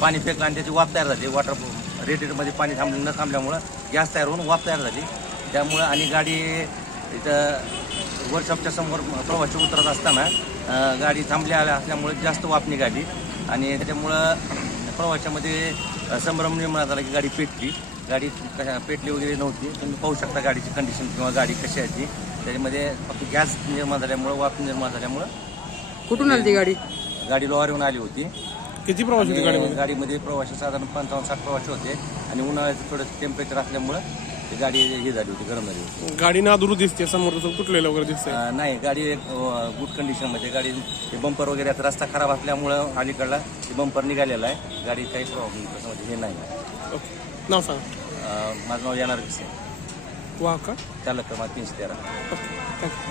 पाणी फेकलं आणि त्याची वाफ तयार झाली. वॉटर रेडिएटरमध्ये पाणी थांबलं न थांबल्यामुळं गॅस तयार होऊन वाफ तयार झाली. त्यामुळं आणि गाडी इथं वर्कशॉपच्या समोर प्रवासी उतरत असताना गाडी थांबल्या असल्यामुळे जास्त वाफ निघाली. आणि त्याच्यामुळं प्रवाशामध्ये संभ्रम निर्माण झाला की गाडी पेटली. गाडी कशा पेटली वगैरे नव्हती. तुम्ही पाहू शकता गाडीची कंडिशन किंवा गाडी कशी आहे ती. त्याच्यामध्ये फक्त गॅस निर्माण झाल्यामुळं वाफ निर्माण झाल्यामुळं कुठून आली ती गाडी? गाडी लोहार आली होती. किती प्रवासी होते आणि गाडीमध्ये? गाडीमध्ये प्रवासी साधारण पंचावन्न साठ प्रवासी होते. आणि उन्हाळ्याचं थोडं टेम्परेचर असल्यामुळं ती गाडी हे झाली होती गरम झाली होती. गाडी नादुरू दिसते समोर तुटलेलं वगैरे दिसतंय. अं, नाही गाडी गुड कंडिशनमध्ये गाडी बंपर वगैरे आता रस्ता खराब असल्यामुळं अलीकडला बंपर निघालेला आहे. गाडी काही प्रॉब्लेम तसं म्हणजे हे नाही. आहे. नाव सांग. अं, माझं नाव येणार वा का? चालक क्रमांक तीनशे तेरा. Okay thank you